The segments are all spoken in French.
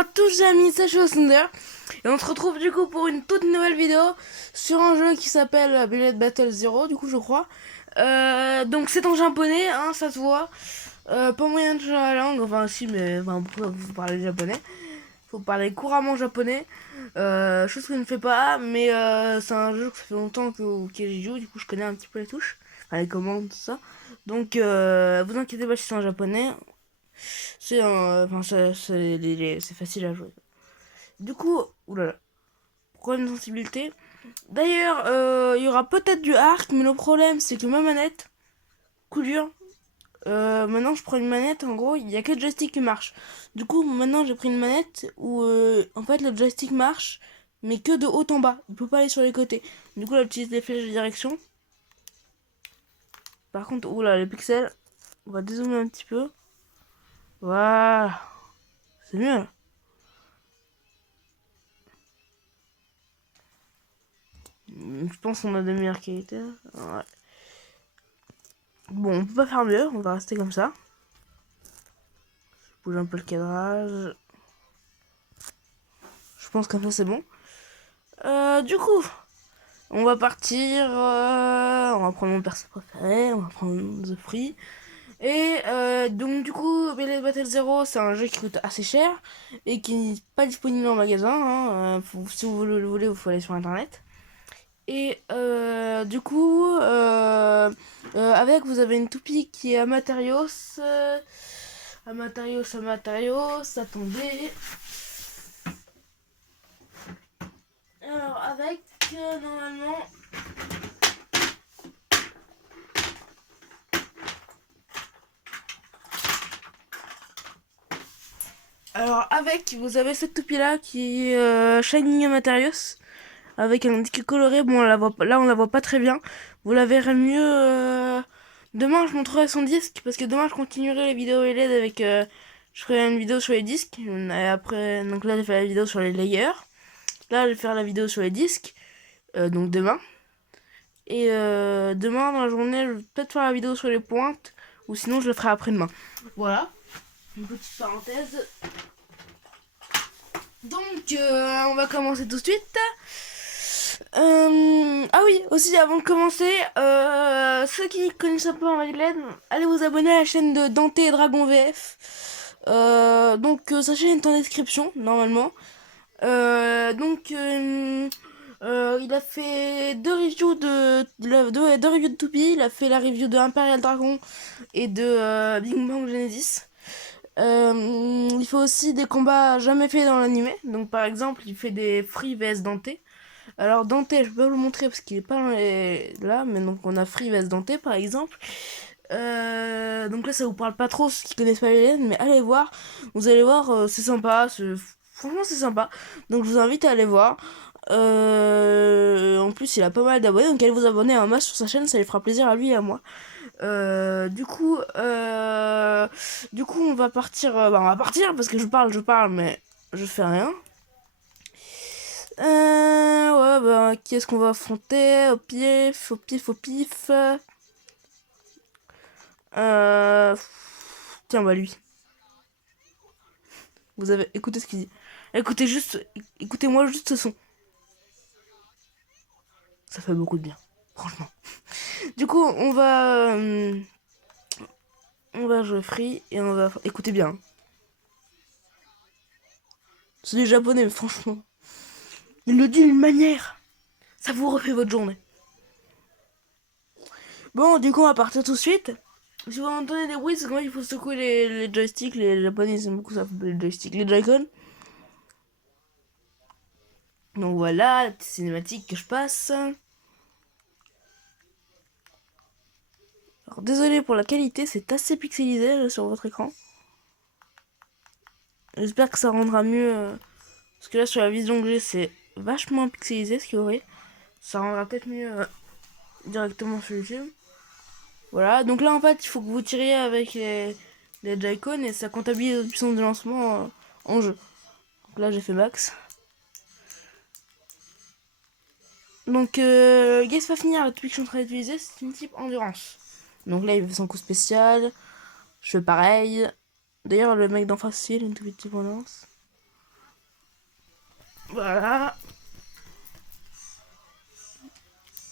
à tous les amis, c'est Thunder et on se retrouve du coup pour une toute nouvelle vidéo sur un jeu qui s'appelle Bullet Battle Zero, du coup je crois. Donc c'est en japonais, hein, ça se voit. Pas moyen de changer la langue, enfin si, mais enfin, pourquoi vous parlez japonais? Faut parler couramment japonais, chose que je ne fais pas, mais c'est un jeu que ça fait longtemps que j'y joue, du coup je connais un petit peu les touches, enfin les commandes, tout ça. Donc vous inquiétez pas si c'est en japonais. C'est un. Enfin, c'est facile à jouer. Du coup, oulala, problème de sensibilité. D'ailleurs, il y aura peut-être du arc, mais le problème, c'est que ma manette, coup dur, maintenant je prends une manette, en gros, il n'y a que le joystick qui marche. Du coup, maintenant j'ai pris une manette où, en fait, le joystick marche, mais que de haut en bas. Il peut pas aller sur les côtés. Du coup, là, j'utilise les flèches de direction. Par contre, oula, les pixels, on va dézoomer un petit peu. Voilà, c'est mieux là. Je pense qu'on a de meilleures qualités. Ouais. Bon, on peut pas faire mieux, on va rester comme ça. Je bouge un peu le cadrage. Je pense comme ça c'est bon. Du coup, on va partir. On va prendre mon perso préféré, on va prendre The Free. Et donc du coup, Bullet Battle Zero, c'est un jeu qui coûte assez cher et qui n'est pas disponible en magasin. Hein. Si vous le voulez, vous faut aller sur internet. Et du coup, avec vous avez une toupie qui est Amatérios. Amatérios, attendez. Alors avec, normalement... Alors avec, vous avez cette toupie là qui est Shining Amatérios. Avec un indiqué coloré, bon là on la voit pas très bien. Vous la verrez mieux demain. Je montrerai son disque parce que demain je continuerai les vidéos LED avec je ferai une vidéo sur les disques et après donc là j'ai fait la vidéo sur les layers. Là je vais faire la vidéo sur les disques donc demain. Et demain dans la journée je vais peut-être faire la vidéo sur les pointes ou sinon je le ferai après-demain. Voilà, une petite parenthèse. Donc on va commencer tout de suite. Ah oui, aussi avant de commencer, ceux qui connaissent un peu en Madeleine, allez vous abonner à la chaîne de Dante et Dragon VF. Donc sa chaîne est en description normalement. Il a fait deux reviews deux reviews de Toupie. Il a fait la review de Imperial Dragon et de Big Bang Genesis. Il fait aussi des combats jamais faits dans l'anime. Donc par exemple, il fait des Free vs Dante. Alors Dante, je peux pas vous le montrer parce qu'il est pas là, mais donc on a Free vs Dante par exemple. Donc là ça vous parle pas trop ceux qui connaissent pas les laines, mais allez voir, vous allez voir, c'est sympa, franchement c'est sympa. Donc je vous invite à aller voir. En plus il a pas mal d'abonnés, donc allez vous abonner à un masse sur sa chaîne, ça lui fera plaisir à lui et à moi. Du coup on va partir, on va partir parce que je parle, mais je fais rien. Ouais, bah, qui est-ce qu'on va affronter? Au pif. Tiens, bah, lui. Vous avez écouté ce qu'il dit. Écoutez-moi juste ce son. Ça fait beaucoup de bien, franchement. Du coup, on va jouer free et on va, écoutez bien. C'est du japonais, mais franchement. Il le dit d'une manière. Ça vous refait votre journée. Bon, du coup, on va partir tout de suite. Si vous entendez des bruits, c'est quand il faut secouer les joysticks. Les japonais, ils aiment beaucoup ça, les joysticks. Les Joy-Con. Donc voilà, la petite cinématique que je passe. Alors désolé pour la qualité, c'est assez pixelisé là, sur votre écran. J'espère que ça rendra mieux. Parce que là sur la vision que j'ai c'est vachement pixelisé ce que vous voyez. Ça rendra peut-être mieux directement sur YouTube. Voilà, donc là en fait il faut que vous tiriez avec les Joy-Con et ça comptabilise la puissance de lancement en jeu. Donc là j'ai fait max. Donc Guess va finir la tweak que je suis en train d'utiliser, c'est une type endurance. Donc là il fait son coup spécial. Je fais pareil. D'ailleurs, le mec d'en face aussi, il a une toute petite dépendance. Voilà.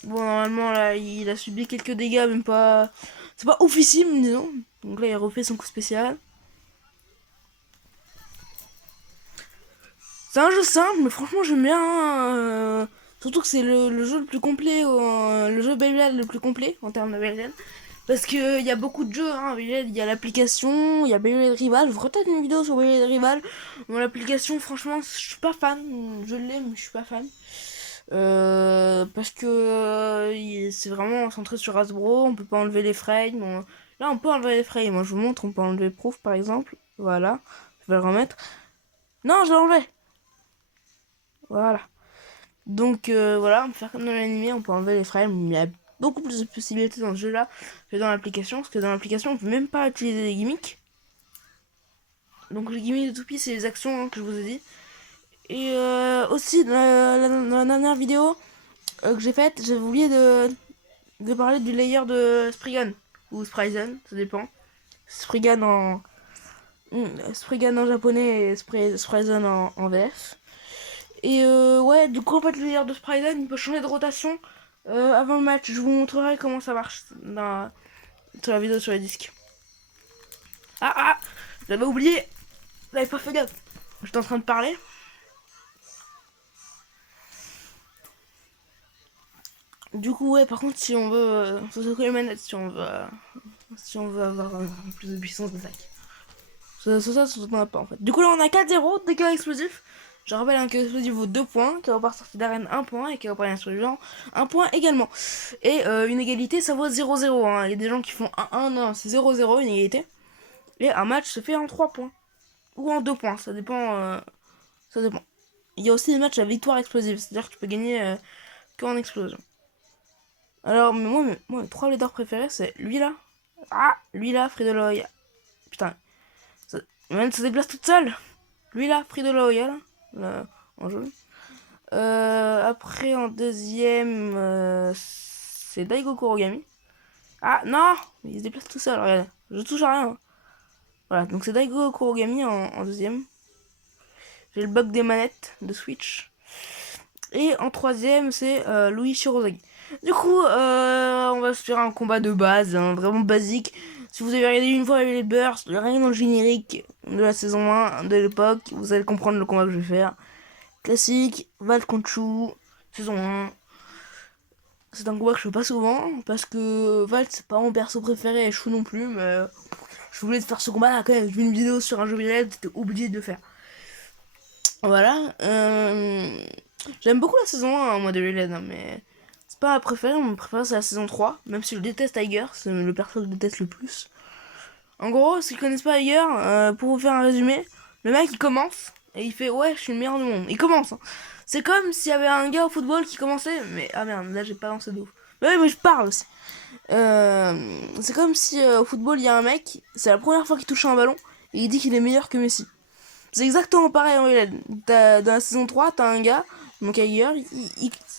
Bon, normalement, là, il a subi quelques dégâts, même pas... C'est pas oufissime, disons. Donc là, il refait son coup spécial. C'est un jeu simple, mais franchement, j'aime bien. Surtout que c'est le jeu le plus complet, le jeu Beyblade le plus complet en termes de Beyblade. Parce qu'il y a beaucoup de jeux, hein. Beyblade, il y a l'application, il y a Beyblade Rival. Je ferai peut-être une vidéo sur Beyblade Rival. Bon, l'application, franchement, je suis pas fan. Je l'aime, mais je suis pas fan. Parce que c'est vraiment centré sur Hasbro, on peut pas enlever les frames. Là, on peut enlever les frames. Moi, je vous montre, on peut enlever Proof par exemple. Voilà, je vais le remettre. Non, je l'ai enlevé. Voilà. Donc voilà, on peut faire comme dans l'animé, on peut enlever les frames. Il y a beaucoup plus de possibilités dans ce jeu-là que dans l'application. Parce que dans l'application, on peut même pas utiliser les gimmicks. Donc les gimmicks de Toupie, c'est les actions, hein, que je vous ai dit. Et aussi, dans la dernière vidéo que j'ai faite, j'ai oublié de parler du layer de Spriggan. Ou Spryzen, ça dépend. Spriggan en, Spriggan en japonais et Spryzen en VF. Et ouais, du coup, en fait, le layer de Spryzen, il peut changer de rotation avant le match. Je vous montrerai comment ça marche sur la vidéo sur les disques. Ah, j'avais oublié. J'avais pas fait gaffe. J'étais en train de parler. Du coup, ouais, par contre, si on veut. Faut secouer les manettes si on veut avoir plus de puissance d'attaque. Ça on a pas en fait. Du coup, là, on a 4-0, dégâts explosifs. Je rappelle un que explosif vaut 2 points, qui repart sortie d'arène 1 point, et qui repart insurgent 1 point également. Et une égalité, ça vaut 0-0. Hein. Il y a des gens qui font 1-1, non, c'est 0-0, une égalité. Et un match se fait en 3 points. Ou en 2 points, ça dépend. Ça dépend. Il y a aussi des matchs à victoire explosive, c'est-à-dire que tu peux gagner qu'en explosion. Alors, mais moi, mes 3 leaders préférés, c'est lui là. Ah, lui là, Fridoloy. Putain, même ça se déplace toute seule. Lui là, Fridoloy, là, en jeu. Après, en deuxième, c'est Daigo Kurogami. Ah non, il se déplace tout seul, regardez. Je touche à rien. Voilà, donc c'est Daigo Kurogami en deuxième. J'ai le bug des manettes de Switch. Et en troisième, c'est Louis Shirozagi. Du coup, on va se faire un combat de base, hein, vraiment basique. Si vous avez regardé une fois les Burst, rien dans le générique de la saison 1 de l'époque, vous allez comprendre le combat que je vais faire. Classique, Val contre Chou, saison 1. C'est un combat que je fais pas souvent, parce que Val c'est pas mon perso préféré et Chou non plus, mais je voulais faire ce combat là quand même. J'ai vu une vidéo sur un jeu vidéo, j'étais obligé de le faire. Voilà. J'aime beaucoup la saison 1, hein, moi, de Luled, hein, mais c'est pas ma préférée. Mon préféré, c'est la saison 3. Même si je déteste Tiger, c'est le perso que je déteste le plus. En gros, si vous connaissez pas Tiger, pour vous faire un résumé, le mec il commence et il fait ouais, je suis le meilleur du monde. Il commence. Hein. C'est comme s'il y avait un gars au football qui commençait, mais ah merde, là j'ai pas lancé de ouf. Mais je parle aussi. C'est comme si au football il y a un mec, c'est la première fois qu'il touche un ballon et il dit qu'il est meilleur que Messi. C'est exactement pareil en Luled. Dans la saison 3, t'as un gars, donc Tiger,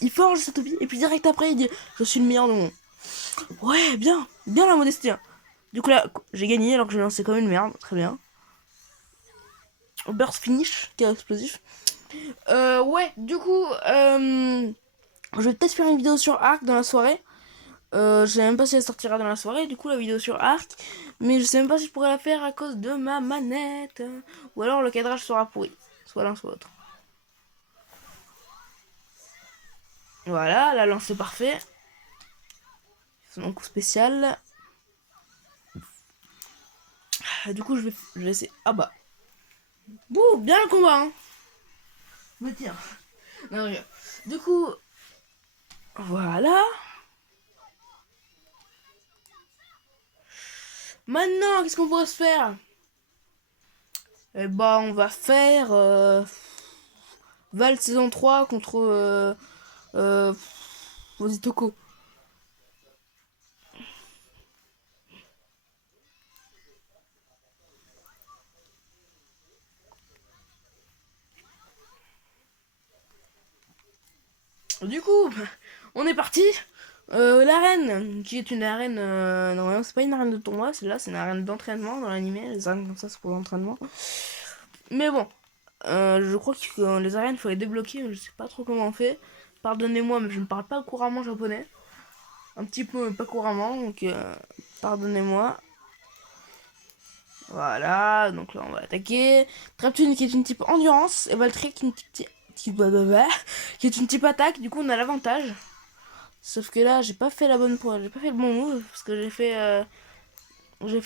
il forge sa toupie et puis direct après il dit je suis le meilleur du monde. Ouais, bien la modestie. Hein. Du coup là, j'ai gagné alors que j'ai lancé comme une merde, très bien. Burst finish, qui est explosif. Ouais, du coup, je vais peut-être faire une vidéo sur Arc dans la soirée. Je sais même pas si elle sortira dans la soirée, du coup, la vidéo sur Arc. Mais je sais même pas si je pourrais la faire à cause de ma manette. Ou alors le cadrage sera pourri. Soit l'un, soit l'autre. Voilà, la lance est parfait. Son coup spécial. Du coup, je vais essayer. Ah bah. Bouh, bien le combat, hein. Me tiens. Non, regarde. Du coup, voilà. Maintenant, qu'est-ce qu'on pourrait se faire? Eh bah, on va faire Val saison 3 contre euh, vas-y, Toko. Du coup, on est parti. L'arène, qui est une arène. Non, c'est pas une arène de tournoi, celle-là, c'est une arène d'entraînement dans l'animé. Les arènes comme ça, c'est pour l'entraînement. Mais bon, Je crois que les arènes, il faut les débloquer, mais je sais pas trop comment on fait. Pardonnez-moi, mais je ne parle pas couramment japonais. Un petit peu, mais pas couramment, donc pardonnez-moi. Voilà, donc là on va attaquer. Traptune qui est une type endurance, et Valtryek qui est une qui est une type attaque, du coup on a l'avantage. Sauf que là j'ai pas fait j'ai pas fait le bon move, parce que j'ai fait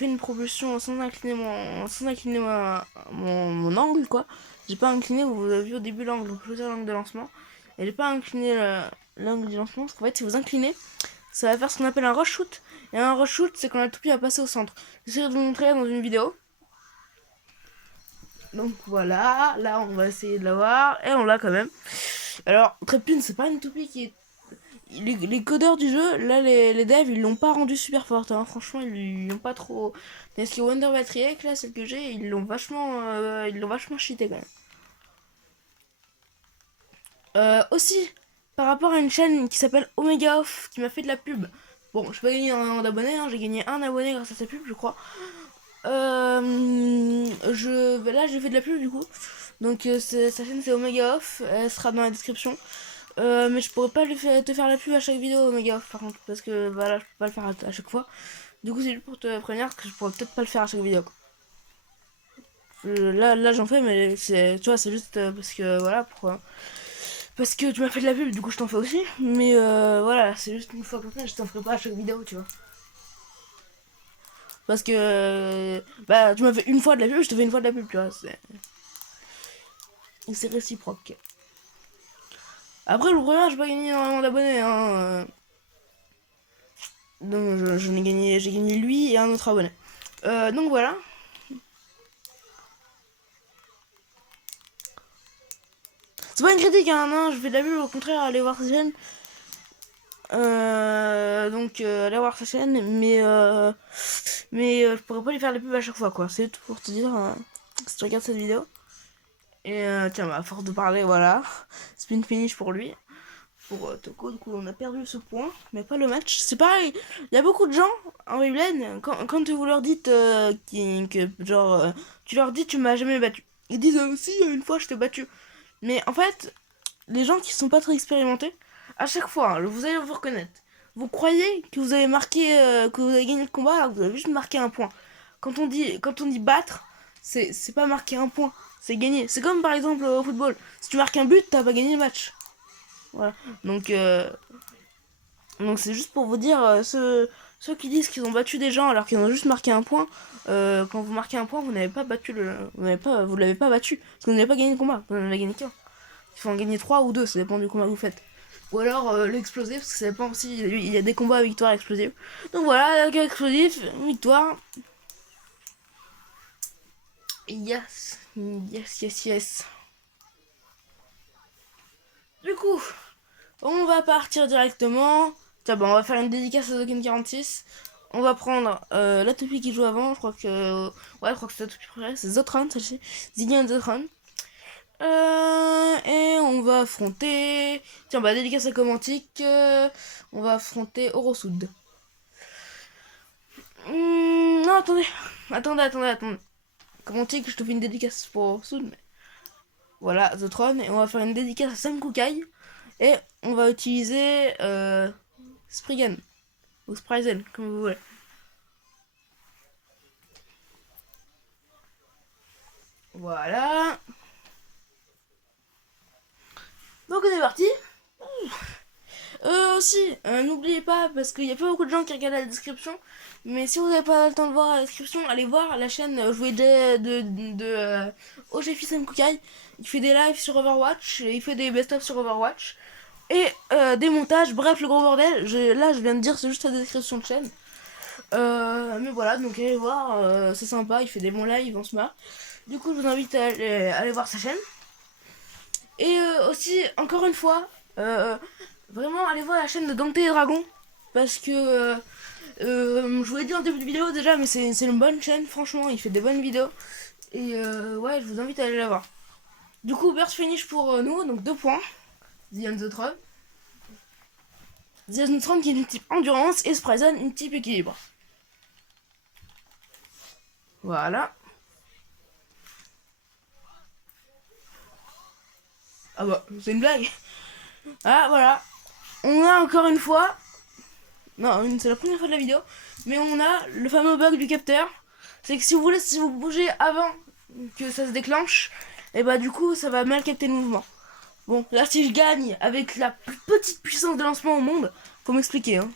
une propulsion sans incliner mon angle quoi. J'ai pas incliné, vous avez vu au début l'angle, donc choisir l'angle de lancement. Et j'ai pas incliné l'angle du lancement, parce qu'en fait si vous inclinez, ça va faire ce qu'on appelle un rush shoot. Et un rush shoot, c'est quand la toupie va passer au centre. J'essaie de vous montrer dans une vidéo. Donc voilà, là on va essayer de l'avoir, et on l'a quand même. Alors, Traptune, c'est pas une toupie qui est... Les codeurs du jeu, là les devs, ils l'ont pas rendu super forte, hein. Franchement, ils l'ont pas trop... Parce que Wonder Valtryek, là, celle que j'ai, ils l'ont vachement cheaté quand même. Aussi, par rapport à une chaîne qui s'appelle Omega Off, qui m'a fait de la pub. Bon, je peux gagner un d'abonnés, hein. J'ai gagné un abonné grâce à sa pub, je crois. Là, j'ai fait de la pub du coup. Donc, sa chaîne c'est Omega Off, elle sera dans la description. Mais je pourrais pas te faire la pub à chaque vidéo Omega Off par contre, parce que voilà, je peux pas le faire à chaque fois. Du coup, c'est juste pour te prévenir que je pourrais peut-être pas le faire à chaque vidéo. Quoi. Là j'en fais, mais tu vois, c'est juste parce que voilà, pourquoi. Parce que tu m'as fait de la pub, du coup je t'en fais aussi. Mais voilà, c'est juste une fois comme ça, je t'en ferai pas à chaque vidéo, tu vois. Parce que bah tu m'as fait une fois de la pub, je te fais une fois de la pub, tu vois. C'est réciproque. Après, le premier, j'ai pas gagné énormément d'abonnés, hein. Donc, j'ai gagné lui et un autre abonné. Donc voilà. C'est pas une critique, hein, non, je fais de la pub, au contraire, allez voir sa chaîne. Allez voir sa chaîne, mais je pourrais pas lui faire la pub à chaque fois, quoi. C'est tout pour te dire, si tu regardes cette vidéo. Et tiens, bah, à force de parler, voilà. Spin finish pour lui. Pour Toko, du coup, on a perdu ce point, mais pas le match. C'est pareil, il y a beaucoup de gens en Beyblade, quand vous leur dites tu leur dis tu m'as jamais battu. Ils disent aussi, une fois je t'ai battu. Mais en fait, les gens qui sont pas très expérimentés, à chaque fois, hein, vous allez vous reconnaître. Vous croyez que vous avez marqué, que vous avez gagné le combat alors que vous avez juste marqué un point. Quand on dit battre, c'est pas marquer un point, c'est gagner. C'est comme par exemple au football. Si tu marques un but, t'as pas gagné le match. Voilà. Donc, donc c'est juste pour vous dire, ceux qui disent qu'ils ont battu des gens alors qu'ils ont juste marqué un point, quand vous marquez un point, vous n'avez pas battu vous l'avez pas battu. Parce que vous n'avez pas gagné le combat, vous n'en avez gagné qu'un. Il faut en gagner 3 ou 2, ça dépend du combat que vous faites. Ou alors l'explosif, parce que ça dépend aussi, il y a des combats à victoire explosive. Donc voilà, explosif, victoire. Yes, yes, yes, yes. Du coup, on va partir directement. Tiens, bah, on va faire une dédicace à Zoken46. On va prendre la toupie qui joue avant. Je crois que. Ouais, je crois que c'est la toupie préférée. C'est Zotron, celle-ci. Ziggy Zotron. Et on va affronter. Tiens, bah, dédicace à Commentique. On va affronter Orosoud. Non, attendez. Attendez. Commentique, je te fais une dédicace pour Orosoud. Mais... Voilà, Zotron. Et on va faire une dédicace à Sam Kukai. Et on va utiliser Spriggan. Ou Sprizen, comme vous voulez. Voilà. Donc on est parti. Aussi, n'oubliez pas, parce qu'il y a pas beaucoup de gens qui regardent la description, mais si vous n'avez pas le temps de voir la description, allez voir la chaîne Jouer de OGFI Sam Kukai. Il fait des lives sur Overwatch, il fait des best-of sur Overwatch, et des montages, bref, le gros bordel. Là, je viens de dire, c'est juste la description de chaîne. Mais voilà, donc allez voir, c'est sympa, il fait des bons lives, on se marre. Du coup, je vous invite à aller voir sa chaîne. Et aussi, encore une fois, vraiment, allez voir la chaîne de Dante et Dragon. Parce que, je vous l'ai dit en début de vidéo déjà, mais c'est une bonne chaîne, franchement, il fait des bonnes vidéos. Et ouais, je vous invite à aller la voir. Du coup, burst finish pour nous, donc 2 points. The End the Tron. The End the Tron qui est une type endurance et Sprizen une type équilibre. Voilà. Ah bah, c'est une blague. Ah, voilà. On a encore une fois... Non, c'est la première fois de la vidéo. Mais on a le fameux bug du capteur. C'est que si vous bougez avant que ça se déclenche, et bah du coup, ça va mal capter le mouvement. Bon, là, si je gagne avec la plus petite puissance de lancement au monde, faut m'expliquer, hein.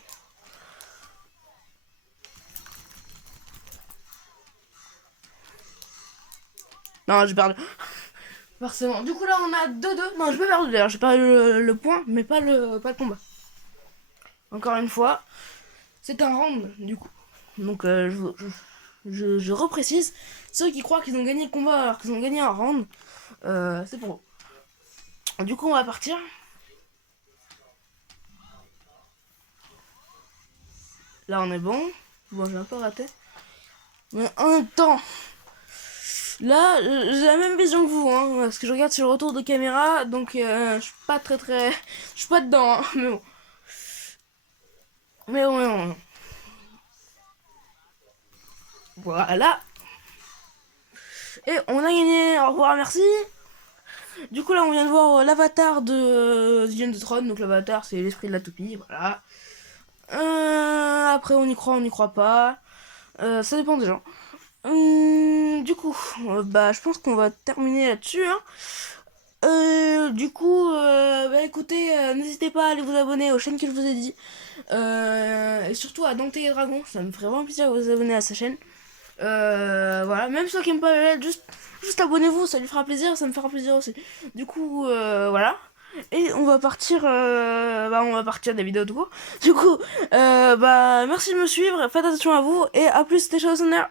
Non, j'ai perdu. Forcément. Du coup, là, on a 2-2. Non, j'ai pas perdu d'ailleurs. J'ai perdu le point, mais pas le combat. Encore une fois, c'est un round, du coup. Donc, je reprécise. Ceux qui croient qu'ils ont gagné le combat alors qu'ils ont gagné un round, c'est pour eux. Du coup, on va partir. Là, on est bon. Bon, j'ai un peu raté. Mais en même temps, là, j'ai la même vision que vous, hein, parce que je regarde sur le retour de caméra, donc je suis pas très... Je suis pas dedans, hein, mais bon. Mais bon. Voilà. Et on a gagné, au revoir, merci. Du coup, là, on vient de voir l'avatar de Game of Thrones, donc l'avatar, c'est l'esprit de la toupie, voilà. Après, on y croit pas. Ça dépend des gens. Du coup, bah, je pense qu'on va terminer là-dessus, hein. Bah écoutez, n'hésitez pas à aller vous abonner aux chaînes que je vous ai dit. Et surtout à Dante et Dragon, ça me ferait vraiment plaisir de vous abonner à sa chaîne. Voilà, même ceux qui aiment pas le LED, juste abonnez-vous, ça lui fera plaisir, ça me fera plaisir aussi. Du coup, voilà. Et on va partir des vidéos tout court. Du coup, bah, merci de me suivre, faites attention à vous, et à plus, c'était Chaos